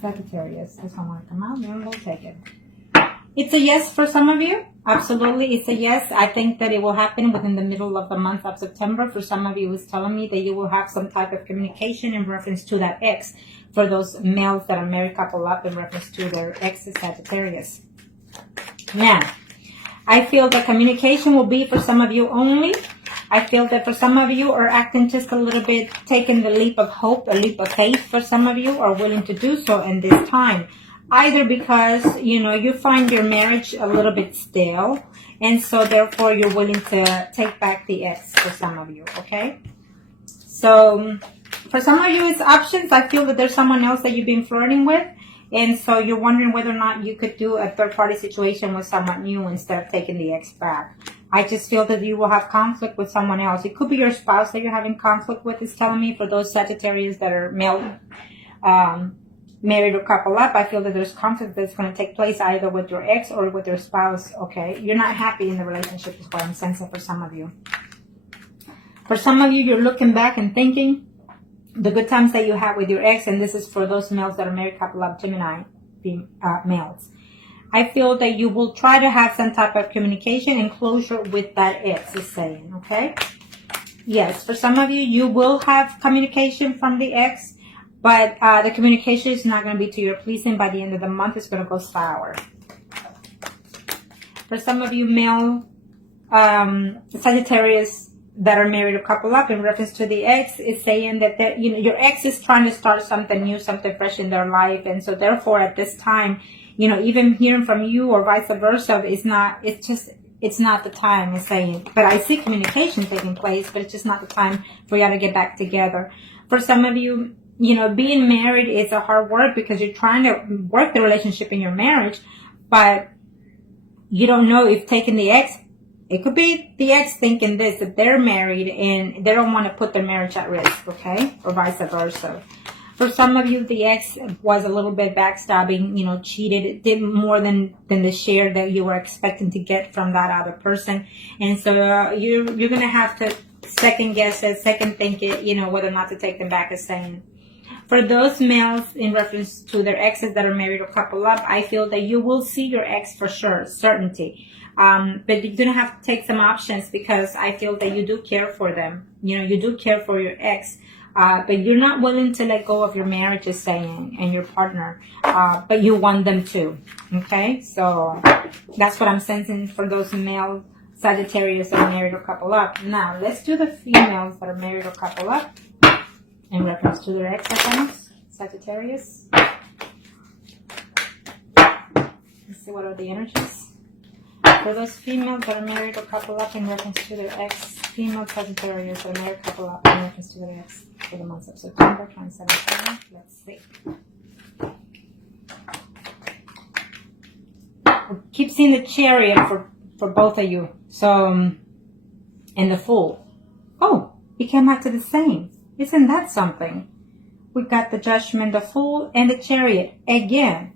Sagittarius. This one want to come out, then we'll take it. It's a yes for some of you. Absolutely, it's a yes. I think that it will happen within the middle of the month of September. For some of you, it's telling me that you will have some type of communication in reference to that ex. For those males that are married couple up, in reference to their ex Sagittarius. Now, I feel the communication will be for some of you only. I feel that for some of you are acting just a little bit, taking the leap of hope, a leap of faith. For some of you are willing to do so in this time. Either because, you find your marriage a little bit stale, and so therefore you're willing to take back the ex for some of you, okay? So for some of you, it's options. I feel that there's someone else that you've been flirting with, and so you're wondering whether or not you could do a third-party situation with someone new instead of taking the ex back. I just feel that you will have conflict with someone else. It could be your spouse that you're having conflict with, is telling me, for those Sagittarius that are male, married or couple up. I feel that there's conflict that's going to take place either with your ex or with your spouse, okay? You're not happy in the relationship is what I'm sensing for some of you. For some of you, you're looking back and thinking the good times that you had with your ex, and this is for those males that are married couple up, Gemini males. I feel that you will try to have some type of communication and closure with that ex, is saying, okay? Yes, for some of you, you will have communication from the ex, but the communication is not going to be to your pleasing. By the end of the month, it's going to go sour. For some of you male Sagittarius that are married or couple up, in reference to the ex, is saying that your ex is trying to start something new, something fresh in their life, and so therefore at this time, even hearing from you or vice versa, it's not the time, it's saying. But I see communication taking place, but it's just not the time for y'all to get back together. For some of you, being married is a hard work because you're trying to work the relationship in your marriage, but you don't know if taking the ex, it could be the ex thinking this, that they're married and they don't want to put their marriage at risk, okay? Or vice versa. For some of you, the ex was a little bit backstabbing, cheated. It did more than the share that you were expecting to get from that other person. And so you're going to have to second guess it, second think it, whether or not to take them back, as saying. For those males in reference to their exes that are married or couple up, I feel that you will see your ex for sure, certainty. But you're going to have to take some options because I feel that you do care for them. You do care for your ex. But you're not willing to let go of your marriage, is saying, and your partner. But you want them to. Okay? So that's what I'm sensing for those male Sagittarius that are married or couple up. Now, let's do the females that are married or couple up in reference to their ex accounts. Sagittarius. Let's see what are the energies. For those females that are married or couple up in reference to their ex, female Sagittarius that are married couple up in reference to their ex for the months of September 2017. Let's see. We keep seeing the Chariot for both of you. So, and the Fool. Oh, it came out to the same. Isn't that something? We got the Judgment, the Fool, and the Chariot again.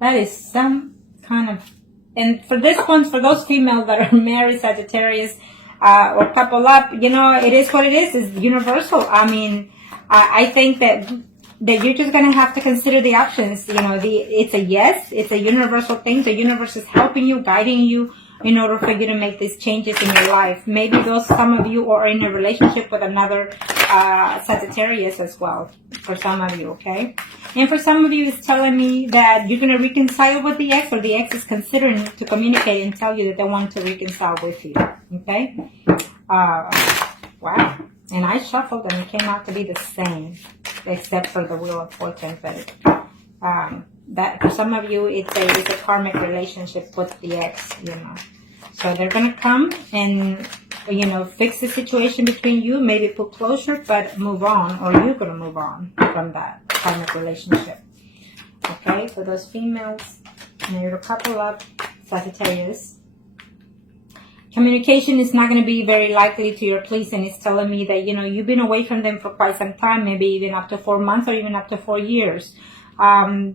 That is some kind of... And for this one, for those females that are married, Sagittarius, or couple up, it is what it is. It's universal. I mean, I think that you're just going to have to consider the options. It's a yes. It's a universal thing. The universe is helping you, guiding you in order for you to make these changes in your life. Maybe some of you are in a relationship with another Sagittarius as well, for some of you, okay? And for some of you, it's telling me that you're going to reconcile with the ex, or the ex is considering to communicate and tell you that they want to reconcile with you, okay? Wow. And I shuffled and it came out to be the same, except for the Wheel of Fortune. But that for some of you, it's a karmic relationship with the ex, So they're going to come and, fix the situation between you, maybe put closure, but move on, or you're going to move on from that karmic relationship. Okay, for those females, married or couple up, Sagittarius. Communication is not going to be very likely to your pleasing. It's telling me that, you've been away from them for quite some time, maybe even up to 4 months or even up to 4 years.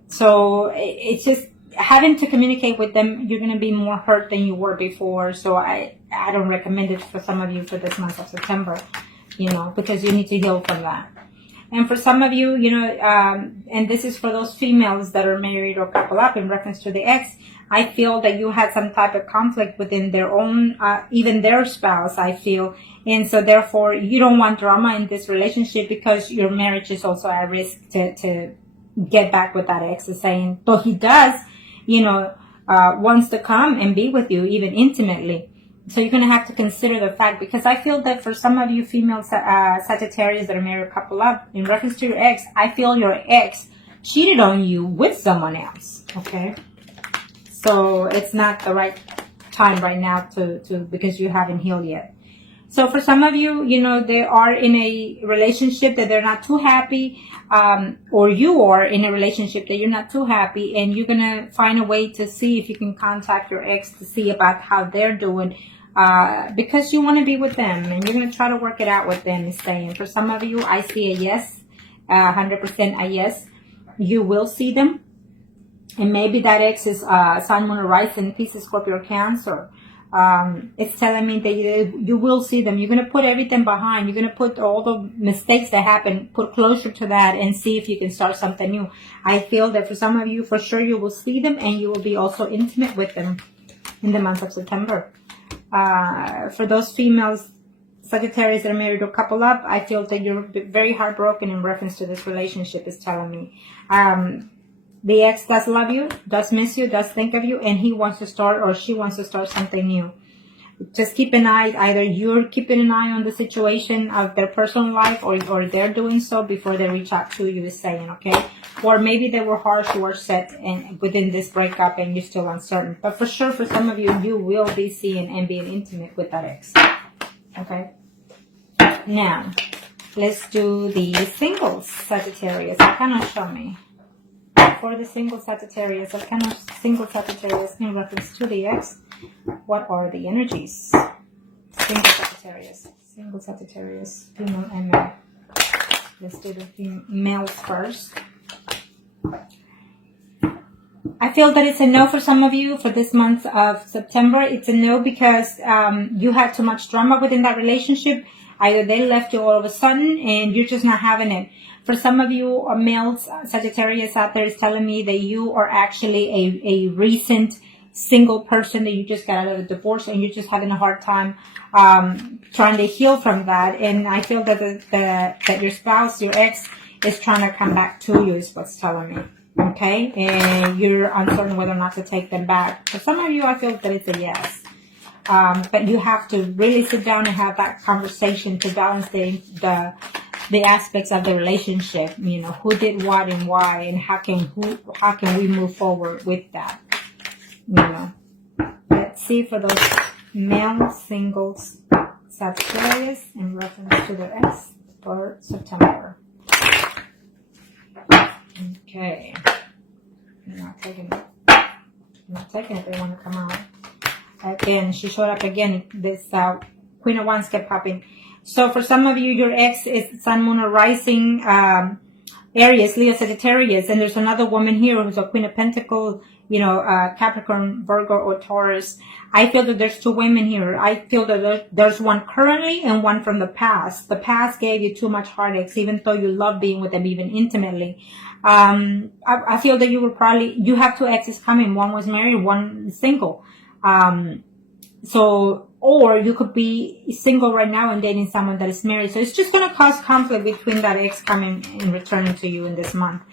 So it's just having to communicate with them. You're going to be more hurt than you were before. So I don't recommend it for some of you for this month of September, because you need to heal from that. And for some of you, and this is for those females that are married or couple up in reference to the ex, I feel that you had some type of conflict within their own, even their spouse, I feel. And so therefore, you don't want drama in this relationship because your marriage is also at risk to get back with that ex, is saying. So he does, wants to come and be with you, even intimately. So you're going to have to consider the fact, because I feel that for some of you female Sagittarius that are married couple up, in reference to your ex, I feel your ex cheated on you with someone else, okay? So it's not the right time right now to because you haven't healed yet. So for some of you, they are in a relationship that they're not too happy, or you are in a relationship that you're not too happy, and you're going to find a way to see if you can contact your ex to see about how they're doing, because you want to be with them, and you're going to try to work it out with them, is saying. For some of you, I see a yes, 100% a yes. You will see them, and maybe that ex is Sun, Moon, or Rising, Pisces, Scorpio, or Cancer. It's telling me that you will see them. You're going to put everything behind. You're going to put all the mistakes that happen, put closure to that, and see if you can start something new. I feel that for some of you, for sure, you will see them, and you will be also intimate with them in the month of September. For those females, Sagittarius that are married or couple up, I feel that you're very heartbroken in reference to this relationship, is telling me. The ex does love you, does miss you, does think of you, and he wants to start, or she wants to start something new. Just keep an eye, either you're keeping an eye on the situation of their personal life, or they're doing so before they reach out to you, is saying, okay? Or maybe they were harsh or set and within this breakup and you're still uncertain. But for sure, for some of you, you will be seeing and being intimate with that ex. Okay? Now, let's do the singles, Sagittarius. What can you show me? For the single Sagittarius, what kind of single Sagittarius in reference to the ex? What are the energies? Single Sagittarius, female and male. Let's do the males first. I feel that it's a no for some of you for this month of September. It's a no because you had too much drama within that relationship. Either they left you all of a sudden and you're just not having it. For some of you males, Sagittarius out there, is telling me that you are actually a recent single person, that you just got out of a divorce and you're just having a hard time trying to heal from that. And I feel that that your spouse, your ex, is trying to come back to you, is what's telling me. Okay? And you're uncertain whether or not to take them back. For some of you, I feel that it's a yes. But you have to really sit down and have that conversation to balance the aspects of the relationship, who did what and why, and how can we move forward with that, Let's see for those male singles Sagittarius in reference to their ex for September. Okay. I'm not taking it. They want to come out. Again, she showed up again. This Queen of Wands kept popping. So for some of you, your ex is Sun, Moon, or Rising, Aries, Leo, Sagittarius. And there's another woman here who's a Queen of Pentacles, Capricorn, Virgo, or Taurus. I feel that there's two women here. I feel that there's one currently and one from the past. The past gave you too much heartaches, even though you love being with them, even intimately. I feel that you have two exes coming. One was married, one single. Or you could be single right now and dating someone that is married. So it's just going to cause conflict between that ex coming and returning to you in this month.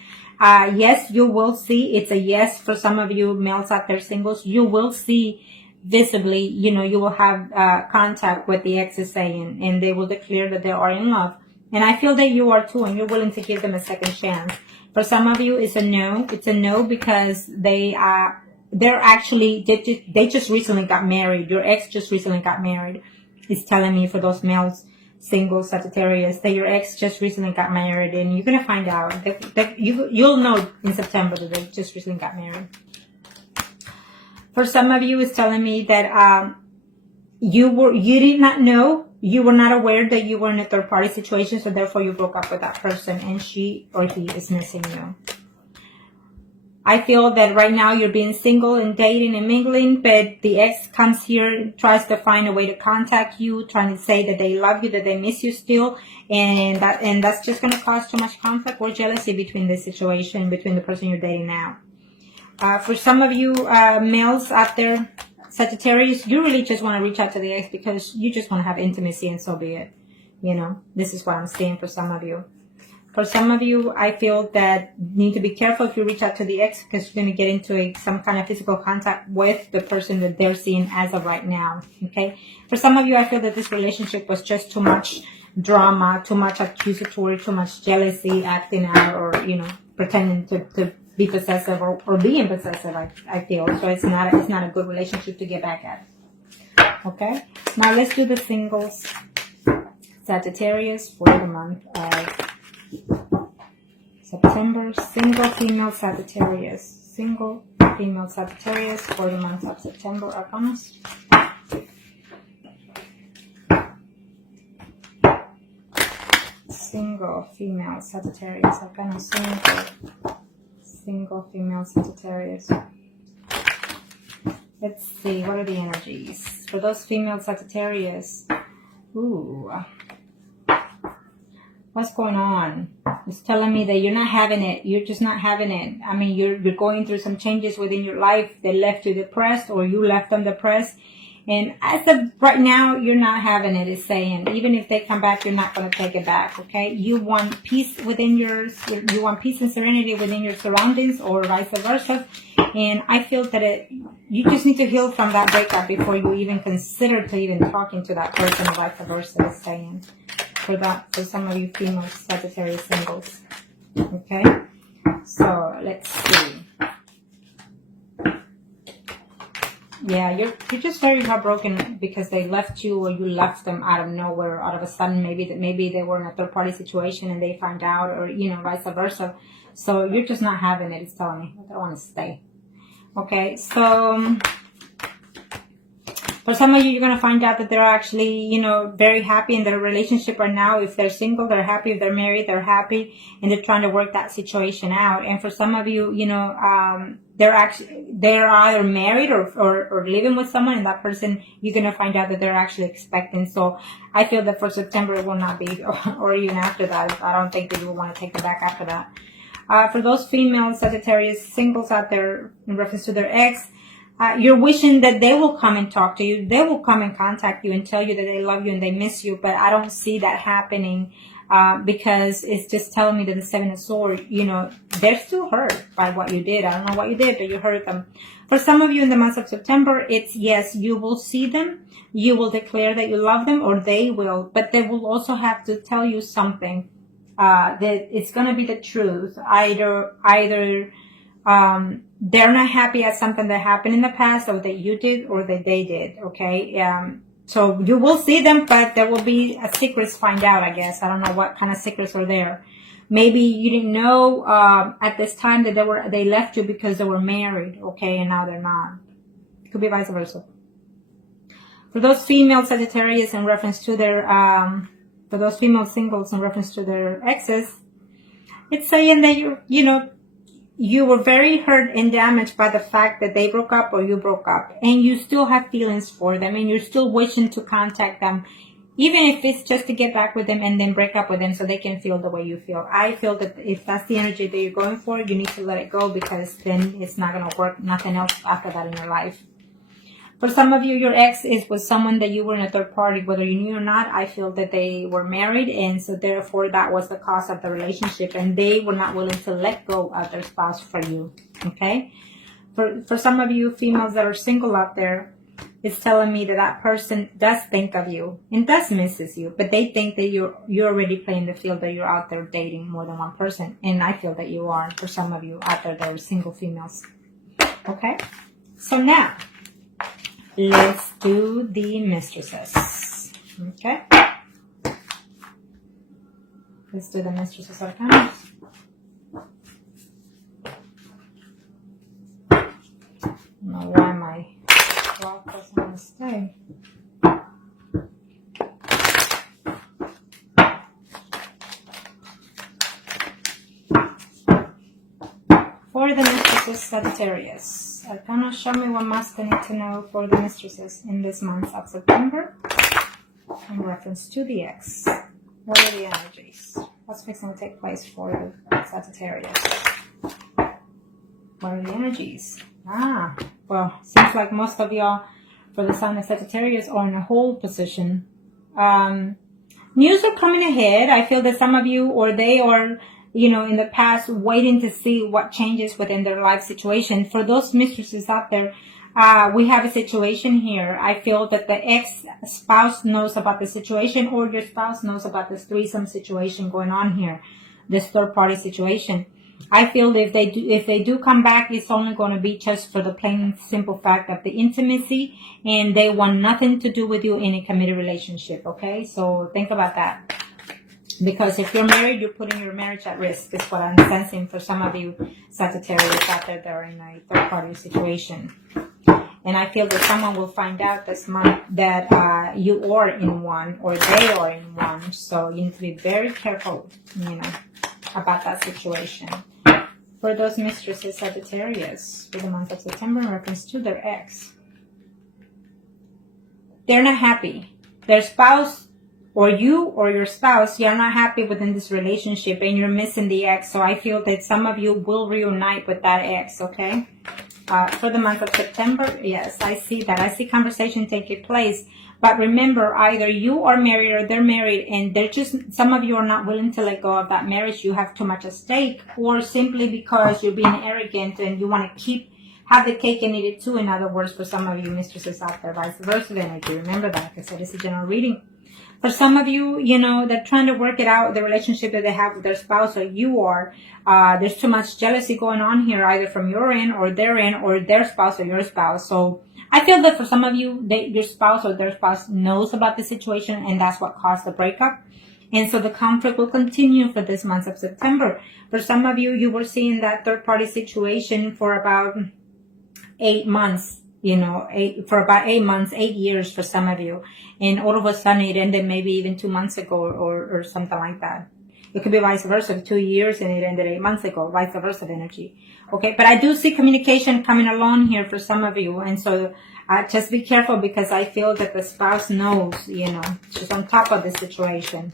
Yes, you will see. It's a yes for some of you males out there, singles. You will see visibly, you will have contact with the ex is saying, and they will declare that they are in love. And I feel that you are too, and you're willing to give them a second chance. For some of you, it's a no. It's a no because they just recently got married. Your ex just recently got married. It's telling me for those males, single Sagittarius, that your ex just recently got married, and you're gonna find out that you'll know in September that they just recently got married. For some of you, it's telling me that you did not know, you were not aware that you were in a third party situation, so therefore you broke up with that person, and she or he is missing you. I feel that right now you're being single and dating and mingling, but the ex comes here, tries to find a way to contact you, trying to say that they love you, that they miss you still, and that's just going to cause too much conflict or jealousy between the situation, between the person you're dating now. For some of you males out there, Sagittarius, you really just want to reach out to the ex because you just want to have intimacy, and so be it. You know, this is what I'm seeing for some of you. For some of you, I feel that you need to be careful if you reach out to the ex because you're going to get into some kind of physical contact with the person that they're seeing as of right now. Okay. For some of you, I feel that this relationship was just too much drama, too much accusatory, too much jealousy, acting out, or, you know, pretending to be possessive or being possessive. I feel so. It's not a good relationship to get back at. Okay. Now let's do the singles. Sagittarius for the month of September. Single female Sagittarius. Single female Sagittarius for the month of September. Arcanas. Single female Sagittarius. Arcana single female Sagittarius. Let's see. What are the energies for those female Sagittarius? Ooh. What's going on? It's telling me that you're not having it. You're just not having it. I mean, you're going through some changes within your life that left you depressed, or you left them depressed. And as of right now, you're not having it. It's saying, even if they come back, you're not going to take it back. Okay. You want peace within you want peace and serenity within your surroundings, or vice versa. And I feel that you just need to heal from that breakup before you even consider to even talking to that person, or vice versa. It's saying. For some of you female Sagittarius singles. Okay, so let's see. Yeah, you're just very heartbroken because they left you, or you left them out of nowhere, out of a sudden. Maybe they were in a third party situation and they found out, or, you know, vice versa. So you're just not having it. It's telling me I don't want to stay. Okay, so for some of you, you're going to find out that they're actually, you know, very happy in their relationship right now. If they're single, they're happy. If they're married, they're happy. And they're trying to work that situation out. And for some of you, you know, they're either married or living with someone. And that person, you're going to find out that they're actually expecting. So I feel that for September, it will not be, or even after that. I don't think that you will want to take it back after that. For those female Sagittarius singles out there in reference to their ex, you're wishing that they will come and talk to you. They will come and contact you and tell you that they love you and they miss you. But I don't see that happening because it's just telling me that the Seven of Swords, you know, they're still hurt by what you did. I don't know what you did, but you hurt them. For some of you in the month of September, it's yes, you will see them. You will declare that you love them, or they will. But they will also have to tell you something that it's going to be the truth. Either they're not happy at something that happened in the past, or that you did, or that they did. Okay. So you will see them, but there will be a secrets find out, I guess. I don't know what kind of secrets are there. Maybe you didn't know, at this time that they left you because they were married. Okay. And now they're not. It could be vice versa. For those female Sagittarius in reference to their, for those female singles in reference to their exes, it's saying that you were very hurt and damaged by the fact that they broke up or you broke up, and you still have feelings for them, and you're still wishing to contact them, even if it's just to get back with them and then break up with them so they can feel the way you feel. I feel that if that's the energy that you're going for, you need to let it go, because then it's not going to work. Nothing else after that in your life. For some of you, your ex is with someone that you were in a third party, whether you knew or not. I feel that they were married, and so therefore that was the cause of the relationship, and they were not willing to let go of their spouse for you. Okay? For some of you females that are single out there, it's telling me that that person does think of you and does misses you, but they think that you're already playing the field, that you're out there dating more than one person, and I feel that you are. For some of you out there that are single females. Okay? So now, let's do the mistresses. Okay. Let's do the mistresses arcana. I don't know why my clock doesn't want to stay. For for the mistresses, Sagittarius. Arcana, show me what must I need to know for the mistresses in this month of September in reference to the ex. What are the energies? What's fixing to take place for the Sagittarius? What are the energies? Well, seems like most of y'all for the sign of Sagittarius are in a hold position. News are coming ahead. I feel that some of you, or they are, in the past, waiting to see what changes within their life situation. For those mistresses out there, we have a situation here. I feel that the ex-spouse knows about the situation, or your spouse knows about this threesome situation going on here, this third-party situation. I feel that if they do come back, it's only going to be just for the plain simple fact of the intimacy, and they want nothing to do with you in a committed relationship. Okay, so think about that, because if you're married, you're putting your marriage at risk. Is what I'm sensing for some of you Sagittarius out there that are in a third-party situation. And I feel that someone will find out this month that you are in one, or they are in one. So you need to be very careful, about that situation. For those mistresses, Sagittarius, for the month of September in reference to their ex. They're not happy. Their spouse, or you or your spouse, you're not happy within this relationship and you're missing the ex. So I feel that some of you will reunite with that ex, okay? For the month of September, yes, I see that. I see conversation taking place. But remember, either you are married or they're married, and they're just, some of you are not willing to let go of that marriage. You have too much at stake, or simply because you're being arrogant and you want to have the cake and eat it too. In other words, for some of you mistresses out there, vice versa energy. Remember that, like I said, it's a general reading. For some of you, they're trying to work it out, the relationship that they have with their spouse, or you are. There's too much jealousy going on here, either from your end or their end, or their spouse or your spouse. So I feel that for some of you, your spouse or their spouse knows about the situation, and that's what caused the breakup. And so the conflict will continue for this month of September. For some of you, you were seeing that third-party situation for about 8 months, for about 8 months, 8 years for some of you. And all of a sudden it ended maybe even 2 months ago or something like that. It could be vice versa, 2 years and it ended 8 months ago, vice versa energy. Okay, but I do see communication coming along here for some of you. And so just be careful, because I feel that the spouse knows, she's on top of the situation.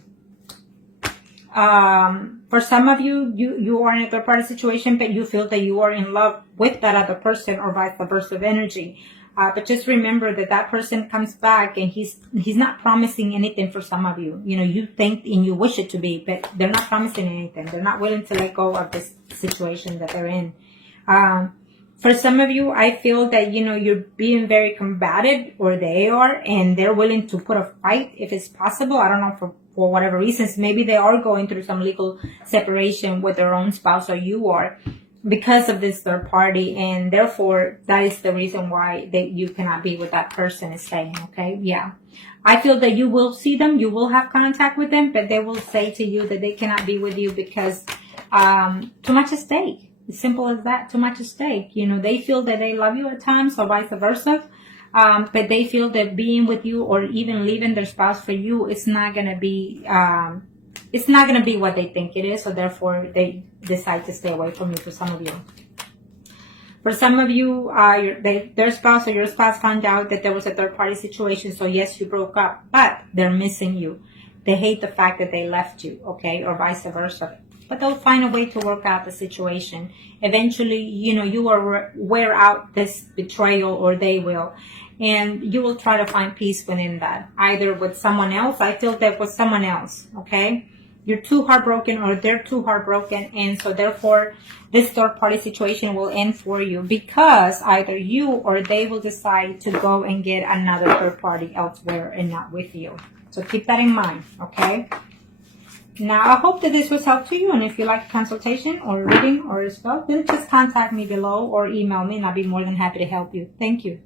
For some of you, you are in a third party situation, but you feel that you are in love with that other person, or vice versa energy. But just remember that person comes back, and he's not promising anything for some of you. You think and you wish it to be, but they're not promising anything. They're not willing to let go of this situation that they're in. For some of you, I feel that, you're being very combative, or they are, and they're willing to put a fight if it's possible. I don't know, for whatever reasons. Maybe they are going through some legal separation with their own spouse, or you are, because of this third party, and therefore that is the reason why you cannot be with that person, is saying, okay? Yeah. I feel that you will see them, you will have contact with them, but they will say to you that they cannot be with you because too much at stake. As simple as that, too much at stake. They feel that they love you at times, or vice versa. But they feel that being with you, or even leaving their spouse for you, it's not going to be, what they think it is. So therefore they decide to stay away from you, for some of you. For some of you, their spouse or your spouse found out that there was a third party situation. So yes, you broke up, but they're missing you. They hate the fact that they left you, okay? Or vice versa. But they'll find a way to work out the situation. Eventually, you will wear out this betrayal, or they will. And you will try to find peace within that. Either with someone else. I feel that with someone else, okay? You're too heartbroken, or they're too heartbroken. And so therefore, this third party situation will end for you, because either you or they will decide to go and get another third party elsewhere and not with you. So keep that in mind, okay? Now, I hope that this was helpful to you, and if you like a consultation or reading or a spell, then just contact me below or email me, and I'll be more than happy to help you. Thank you.